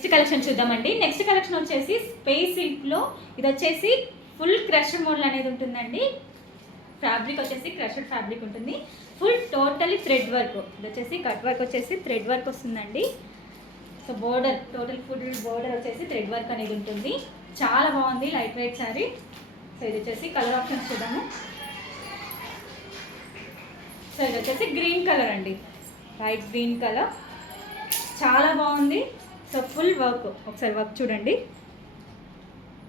Next collection చూద్దామండి. Next collection వచ్చేసి space సిల్క్లో ఇది వచ్చేసి ఫుల్ క్రషర్ మోడల్ అనేది ఉంటుందండి. ఫ్యాబ్రిక్ వచ్చేసి క్రషర్ ఫ్యాబ్రిక్ ఉంటుంది. Full totally thread work. ఇది వచ్చేసి కట్ వర్క్ వచ్చేసి థ్రెడ్ వర్క్ వస్తుందండి. So border total full border వచ్చేసి థ్రెడ్ వర్క్ అనేది ఉంటుంది. చాలా బాగుంది, లైట్ వెయిట్ శారీ. సో ఇది వచ్చేసి కలర్ ఆప్షన్స్ చూద్దాము. సో ఇది వచ్చేసి గ్రీన్ కలర్ అండి, లైట్ గ్రీన్ కలర్, చాలా బాగుంది. సో ఫుల్ వర్క్, ఒకసారి వర్క్ చూడండి,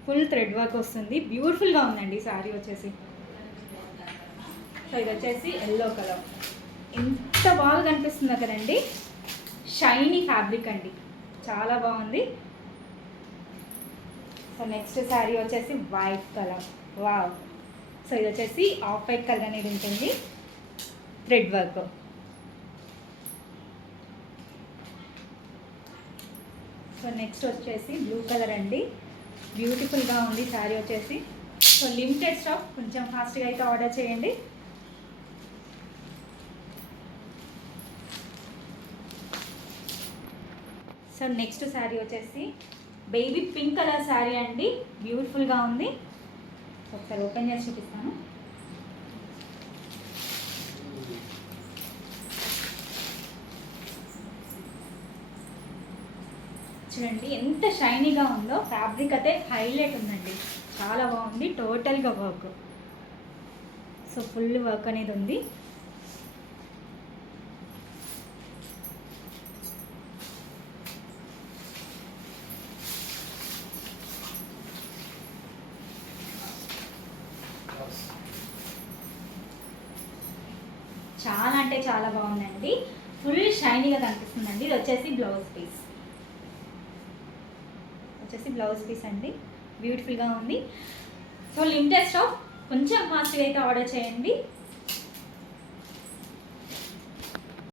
ఫుల్ థ్రెడ్ వర్క్ వస్తుంది. బ్యూటిఫుల్గా ఉందండి శారీ వచ్చేసి. సో ఇది వచ్చేసి ఎల్లో కలర్, ఎంత బాగా కనిపిస్తుందో కదండి. షైనీ ఫ్యాబ్రిక్ అండి, చాలా బాగుంది. సో నెక్స్ట్ శారీ వచ్చేసి వైట్ కలర్, వావ్. సో ఇది వచ్చేసి ఆఫ్ వైట్ కలర్ అనేది ఉంటుంది, థ్రెడ్ వర్క్. సో నెక్స్ట్ వచ్చేసి బ్లూ కలర్ అండి, బ్యూటిఫుల్గా ఉంది శారీ వచ్చేసి. సో లిమిటెడ్ స్టాక్, కొంచెం ఫాస్ట్గా అయితే ఆర్డర్ చేయండి. సో నెక్స్ట్ శారీ వచ్చేసి బేబీ పింక్ కలర్ శారీ అండి, బ్యూటిఫుల్గా ఉంది. ఒకసారి ఓపెన్ చేసి చూపిస్తాను. చూడండి ఎంత షైనీగా ఉందో, ఫ్యాబ్రిక్ అయితే హైలైట్ ఉందండి, చాలా బాగుంది. టోటల్గా వర్క్, సో ఫుల్ వర్క్ అనేది ఉంది. చాలా అంటే చాలా బాగుందండి, ఫుల్ షైనీగా కనిపిస్తుందండి. ఇది వచ్చేసి బ్లౌజ్ పీస్, బ్లౌజ్ పీస్ అండి, బ్యూటిఫుల్గా ఉంది. సో లిమిటెడ్ స్టాక్, కొంచెం ఫాస్ట్గా అయితే ఆర్డర్ చేయండి.